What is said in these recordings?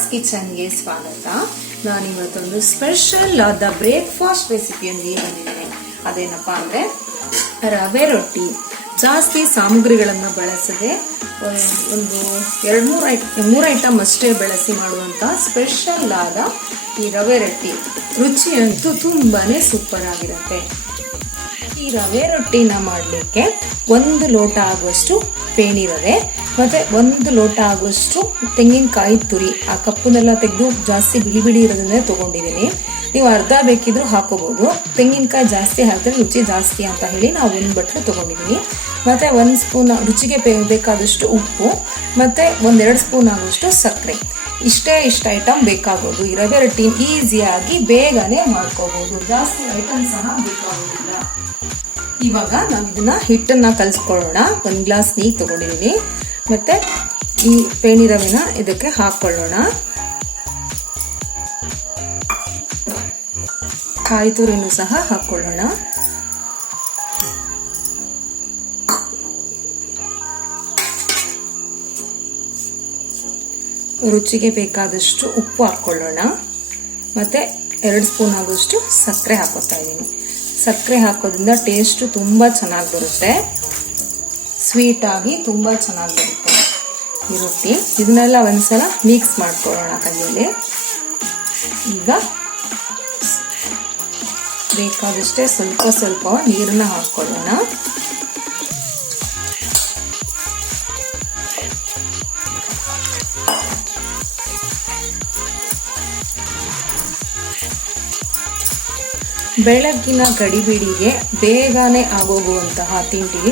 ಶ್ರೇಯಾಸ್ ಕಿಚನ್ಗೆ ಸ್ವಾಗತ. ನಾನಿವತ್ತೊಂದು ಸ್ಪೆಷಲ್ ಆದ ಬ್ರೇಕ್ಫಾಸ್ಟ್ ರೆಸಿಪಿಯೊಂದಿಗೆ ಬಂದಿದ್ದೇನೆ. ಅದೇನಪ್ಪಾ ಅಂದ್ರೆ ರವೆ ರೊಟ್ಟಿ. ಜಾಸ್ತಿ ಸಾಮಗ್ರಿಗಳನ್ನು ಬಳಸದೆ ಒಂದು 2-3 ಐಟಮ್ ಅಷ್ಟೇ ಬಳಸಿ ಮಾಡುವಂತ ಸ್ಪೆಷಲ್ ಆದ ಈ ರವೆ ರೊಟ್ಟಿ ರುಚಿ ಅಂತೂ ತುಂಬಾನೇ ಸೂಪರ್ ಆಗಿರುತ್ತೆ. ಈ ರವೆ ರೊಟ್ಟಿನ ಮಾಡಲಿಕ್ಕೆ 1 ಲೋಟ ಆಗುವಷ್ಟು ಪೇಣಿ ರವೆ ಮತ್ತೆ 1 ಲೋಟ ಆಗುವಷ್ಟು ತೆಂಗಿನಕಾಯಿ ತುರಿ. ಆ ಕಪ್ಪನ್ನೆಲ್ಲ ತೆಗೆದು ಜಾಸ್ತಿ ಬಿಳಿ ಬಿಳಿ ಇರೋದನ್ನೇ ತಗೊಂಡಿದ್ದೀನಿ. ನೀವು ಅರ್ಧ ಬೇಕಿದ್ರು ಹಾಕೋಬಹುದು. ತೆಂಗಿನಕಾಯಿ ಜಾಸ್ತಿ ಹಾಕಿದ್ರೆ ರುಚಿ ಜಾಸ್ತಿ ಅಂತ ಹೇಳಿ ನಾವು 1 ಬಟ್ಲು ತಗೊಂಡಿದ್ದೀನಿ. ಮತ್ತೆ 1 ಸ್ಪೂನ್ ರುಚಿಗೆ ಬೇಕಾದಷ್ಟು ಉಪ್ಪು ಮತ್ತೆ 1-2 ಸ್ಪೂನ್ ಆಗುವಷ್ಟು ಸಕ್ಕರೆ. ಇಷ್ಟ ಐಟಮ್ ಬೇಕಾಗೋದು. ಈ ರವೆ ರೊಟ್ಟಿ ಈಸಿಯಾಗಿ ಬೇಗನೆ ಮಾಡ್ಕೋಬಹುದು. ಜಾಸ್ತಿ ಐಟಮ್ ಸಹ ಬೇಕಾಗೋದಿಲ್ಲ. ಇವಾಗ ನಾವು ಇದನ್ನ ಹಿಟ್ಟನ್ನ ಕಲ್ಸ್ಕೊಳ್ಳೋಣ. 1 ಗ್ಲಾಸ್ ನೀರು ತಗೊಂಡಿದ್ದೀನಿ. ಮತ್ತೆ ಈ ಪೇಣಿ ರವೆನ ಇದಕ್ಕೆ ಹಾಕೊಳ್ಳೋಣ. ಕಾಯಿ ತುರಿನೂ ಸಹ ಹಾಕೊಳ್ಳೋಣ. ರುಚಿಗೆ ಬೇಕಾದಷ್ಟು ಉಪ್ಪು ಹಾಕೊಳ್ಳೋಣ. ಮತ್ತೆ 2 ಸ್ಪೂನ್ ಆಗುವಷ್ಟು ಸಕ್ಕರೆ ಹಾಕೋತಾ ಇದ್ದೀನಿ. ಸಕ್ಕರೆ ಹಾಕೋದ್ರಿಂದ ಟೇಸ್ಟ್ ತುಂಬಾ ಚೆನ್ನಾಗಿ ಬರುತ್ತೆ. ಸ್ವೀಟ್ ಆಗಿ ತುಂಬಾ ಚೆನ್ನಾಗಿ ಬರುತ್ತೆ ಈ ರೊಟ್ಟಿ. ಇದನ್ನೆಲ್ಲ ಒಂದ್ಸಲ ಮಿಕ್ಸ್ ಮಾಡ್ಕೊಳ್ಳೋಣ ಕೈಯಲ್ಲಿ. ಈಗ ಬೇಕಾದಷ್ಟೇ ಸ್ವಲ್ಪ ನೀರನ್ನ ಹಾಕೊಳ್ಳೋಣ. ಬೆಳಗ್ಗಿನ ಗಡಿಬಿಡಿಗೆ ಬೇಗನೆ ಆಗೋಗುವಂತಹ ತಿಂಡಿ.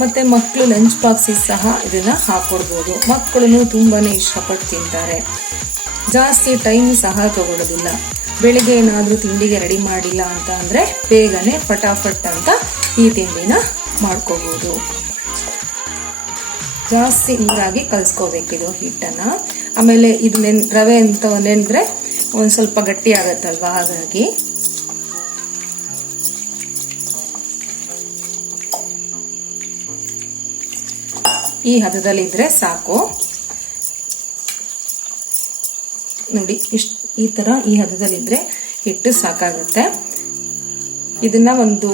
ಮತ್ತೆ ಮಕ್ಕಳು ಲಂಚ್ ಬಾಕ್ಸಿಗೆ ಸಹ ಇದನ್ನ ಹಾಕೊಡ್ಬೋದು. ಮಕ್ಕಳು ತುಂಬಾನೇ ಇಷ್ಟಪಟ್ಟು ತಿಂತಾರೆ. ಜಾಸ್ತಿ ಟೈಮ್ ಸಹ ತಗೊಳ್ಳೋದಿಲ್ಲ. ಬೆಳಿಗ್ಗೆ ಏನಾದ್ರೂ ತಿಂಡಿಗೆ ರೆಡಿ ಮಾಡಿಲ್ಲ ಅಂತ ಅಂದ್ರೆ ಬೇಗನೆ ಫಟಾಫಟ್ ಅಂತ ಈ ತಿಂಡಿನ ಮಾಡ್ಕೋಬಹುದು. ಜಾಸ್ತಿ ನೀರಾಗಿ ಕಲ್ಸ್ಕೋಬೇಕಿದು ಹಿಟ್ಟನ್ನ. ಆಮೇಲೆ ಇದು ರವೆ ಅಂತ ನೆಂದ್ರೆ ಒಂದ್ ಸ್ವಲ್ಪ ಗಟ್ಟಿ ಆಗತ್ತಲ್ವಾ, ಹಾಗಾಗಿ ಈ ಹದದಲ್ಲಿ ಇದ್ರೆ ಸಾಕು. ನೋಡಿ, ಈ ತರ ಈ ಹದದಲ್ಲಿದ್ರೆ ಹಿಟ್ಟು ಸಾಕಾಗುತ್ತೆ. ಇದನ್ನ ಒಂದು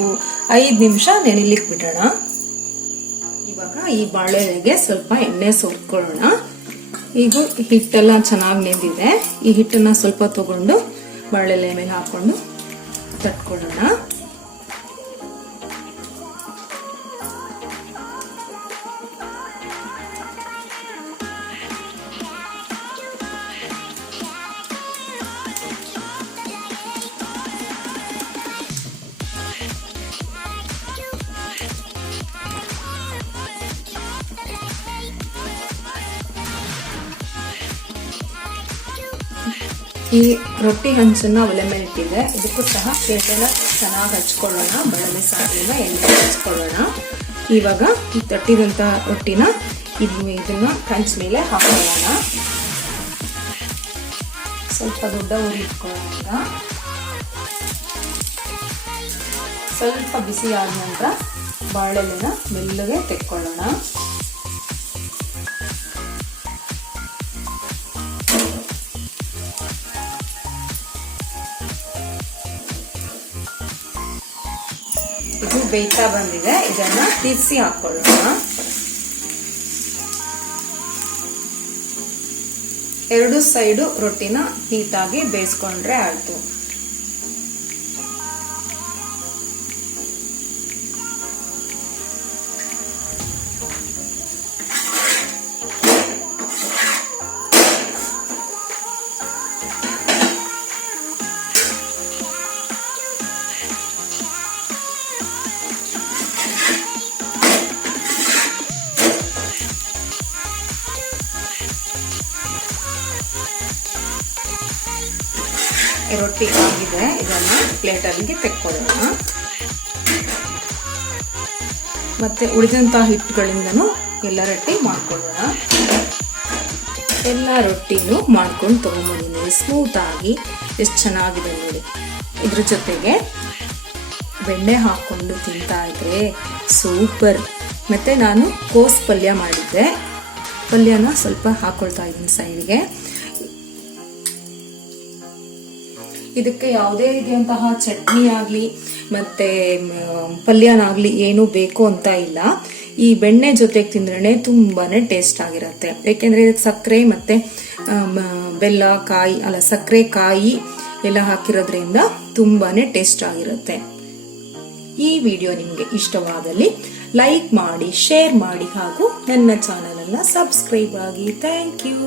5 ನಿಮಿಷ ನೆನೆಲಿಕ್ಕೆ ಬಿಡೋಣ. ಇವಾಗ ಈ ಬಾಳೆಲೆಗೆ ಸ್ವಲ್ಪ ಎಣ್ಣೆ ಸುರ್ಕೊಳ್ಳೋಣ. ಈಗ ಹಿಟ್ಟೆಲ್ಲ ಚೆನ್ನಾಗಿ ನೆಂದಿದೆ. ಈ ಹಿಟ್ಟನ್ನ ಸ್ವಲ್ಪ ತಗೊಂಡು ಬಾಳೆಲೆ ಮೇಲೆ ಹಾಕೊಂಡು ತಟ್ಕೊಳ್ಳೋಣ. ಈ ರೊಟ್ಟಿ ಹಂಚನ್ನ ಒಲೆ ಮೇಲೆ ಇಟ್ಟಿದೆ. ಇದಕ್ಕೂ ಸಹ ಎಣ್ಣೆನ ಚೆನ್ನಾಗಿ ಹಚ್ಕೊಳ್ಳೋಣ. ಬಳಲೆ ಸಾರಿನ ಎಣ್ಣೆ ಹಚ್ಕೊಳ್ಳೋಣ. ಇವಾಗ ಈ ತಟ್ಟಿದಂತ ರೊಟ್ಟಿನ ಇದನ್ನ ಹಂಚ ಮೇಲೆ ಹಾಕೊಳ್ಳೋಣ. ಸ್ವಲ್ಪ ದೊಡ್ಡ ಉರಿ ಇಟ್ಕೊಳ್ಳೋಣ. ಸ್ವಲ್ಪ ಬಿಸಿ ಆದ ನಂತರ ಬಾಳೆಲೆನ ಮೆಲ್ಲಗೆ ತೆಕ್ಕೊಳ್ಳೋಣ. ಇದು ಬೇಯ್ತಾ ಬಂದಿದೆ. ಇದನ್ನ ತಿರ್ಸಿ ಹಾಕೊಳ್ಳೋಣ. 2 ಸೈಡು ರೊಟ್ಟಿನ ನೀಟಾಗಿ ಬೇಯಿಸ್ಕೊಂಡ್ರೆ ಆಯ್ತು. ರೊಟ್ಟಿ ಆಗಿದೆ. ಇದನ್ನ ಪ್ಲೇಟಲ್ಲಿಗೆ ತೆಕ್ಕೊಳ್ಳೋಣ. ಮತ್ತೆ ಉಳಿದಂತಹ ಹಿಟ್ಟುಗಳಿಂದನೂ ಎಲ್ಲ ರೊಟ್ಟಿ ಮಾಡ್ಕೊಳ್ಳೋಣ. ಎಲ್ಲ ರೊಟ್ಟಿನೂ ಮಾಡ್ಕೊಂಡು ತಗೊಂಡ್ಬಂದಿದ್ದೀನಿ. ಸ್ಮೂತ್ ಆಗಿ ಎಷ್ಟು ಚೆನ್ನಾಗಿದೆ ನೋಡಿ. ಇದ್ರ ಜೊತೆಗೆ ಬೆಣ್ಣೆ ಹಾಕೊಂಡು ತಿಂತಾ ಇದ್ರೆ ಸೂಪರ್. ಮತ್ತೆ ನಾನು ಕೋಸ್ ಪಲ್ಯ ಮಾಡಿದ್ದೆ. ಪಲ್ಯನ ಸ್ವಲ್ಪ ಹಾಕೊಳ್ತಾ ಇದ್ದೀನಿ ಸೈಡ್ಗೆ. ಇದಕ್ಕೆ ಯಾವುದೇ ರೀತಿಯಂತಹ ಚಟ್ನಿ ಆಗ್ಲಿ ಮತ್ತೆ ಪಲ್ಯನಾಗ್ಲಿ ಏನು ಬೇಕು ಅಂತ ಇಲ್ಲ. ಈ ಬೆಣ್ಣೆ ಜೊತೆಗೆ ತಿಂದ್ರೆ ತುಂಬಾನೇ ಟೇಸ್ಟ್ ಆಗಿರುತ್ತೆ. ಯಾಕೆಂದ್ರೆ ಇದಕ್ಕೆ ಸಕ್ಕರೆ ಮತ್ತೆ ಬೆಲ್ಲ ಸಕ್ಕರೆ ಕಾಯಿ ಎಲ್ಲ ಹಾಕಿರೋದ್ರಿಂದ ತುಂಬಾನೇ ಟೇಸ್ಟ್ ಆಗಿರುತ್ತೆ. ಈ ವಿಡಿಯೋ ನಿಮ್ಗೆ ಇಷ್ಟವಾದಲ್ಲಿ ಲೈಕ್ ಮಾಡಿ, ಶೇರ್ ಮಾಡಿ ಹಾಗೂ ನನ್ನ ಚಾನೆಲ್ ಅನ್ನ ಸಬ್ಸ್ಕ್ರೈಬ್ ಆಗಿ. Thank you.